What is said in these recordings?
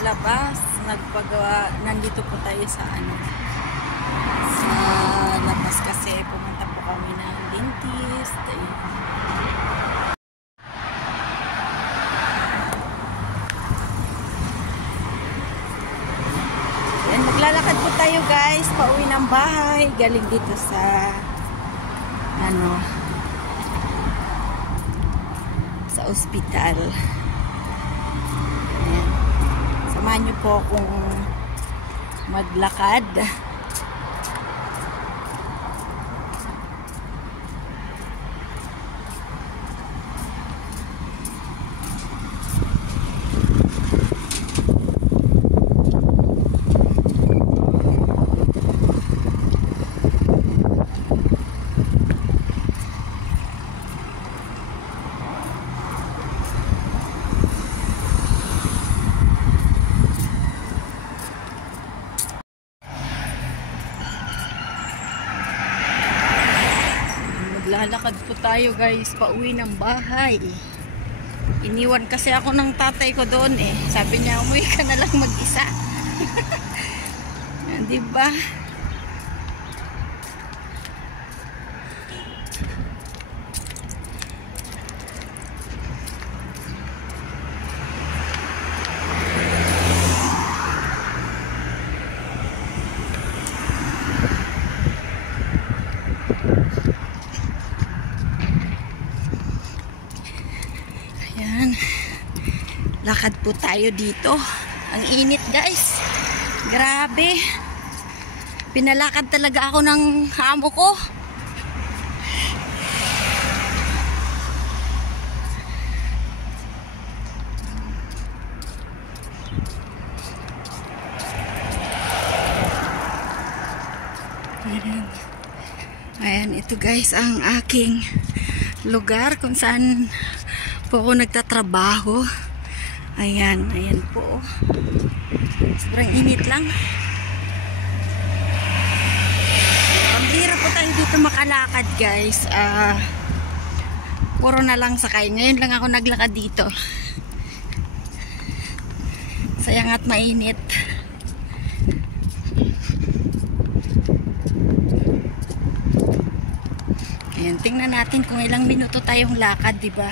labas. Nandito po tayo sa sa labas kasi pumunta po kami ng dentist. Ayan, maglalakad po tayo guys, pauwi ng bahay, galing dito sa sa ospital. Ayan. Samahan niyo po akong maglakad. Lalakad po tayo guys, pauwi ng bahay. Iniwan kasi ako ng tatay ko doon eh. Sabi niya, umuwi ka na lang mag-isa. Diba? Lakad po tayo dito. Ang init guys. Grabe. Pinalakad talaga ako ng amo ko. Ayan, ito guys ang aking lugar kung saan po ako nagtatrabaho. Ayan, ayan po. Sobrang init lang. Pambira po tayo dito makalakad guys. Puro na lang sakay. Ngayon lang ako naglakad dito. Sayang at mainit. Ayan, tingnan natin kung ilang minuto tayong lakad, diba?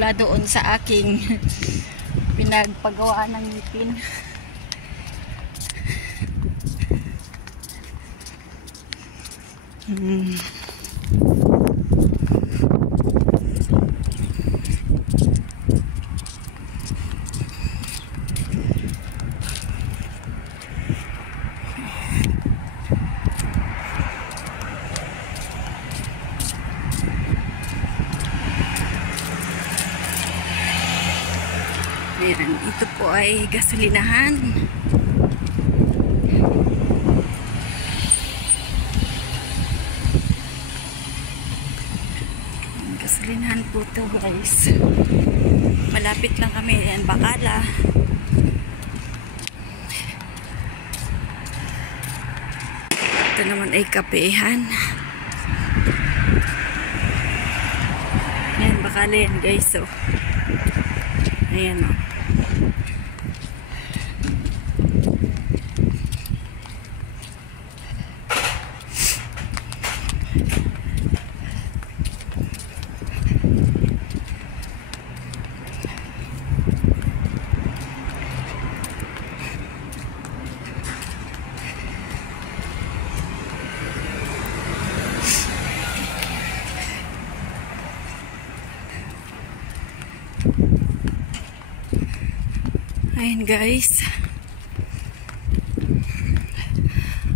Mula doon sa aking pinagpagawaan ng ngipin. Ayan, ito po ay gasolinahan. Gasolinahan po ito guys. Malapit lang kami. Ayan, Bacala. Ito naman ay kapehan. Ayan, Bacala yan guys. So, ayan o. Ayan guys.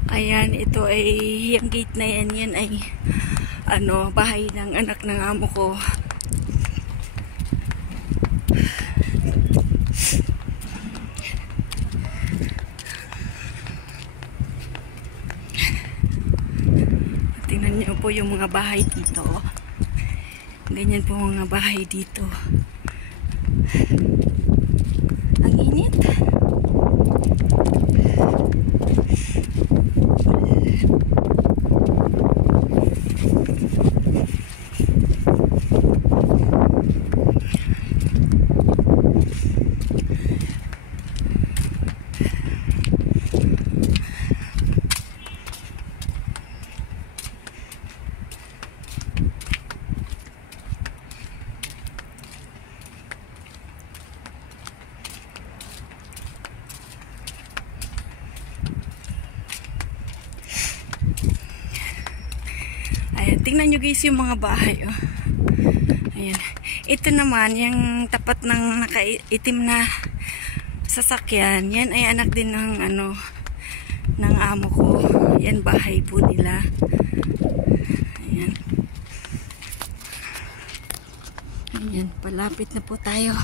Ayan, ito ay yung gate na yan, yan ay bahay ng anak ng amo ko. Tingnan niyo po yung mga bahay dito. Ganyan po mga bahay dito. Ang init. Tingnan nyo guys yung mga bahay. Oh. Ayan. Ito naman, yung tapat ng nakaitim na sasakyan. Yan ay anak din ng ano, ng amo ko. Yan bahay po nila. Ayan. Ayan, palapit na po tayo.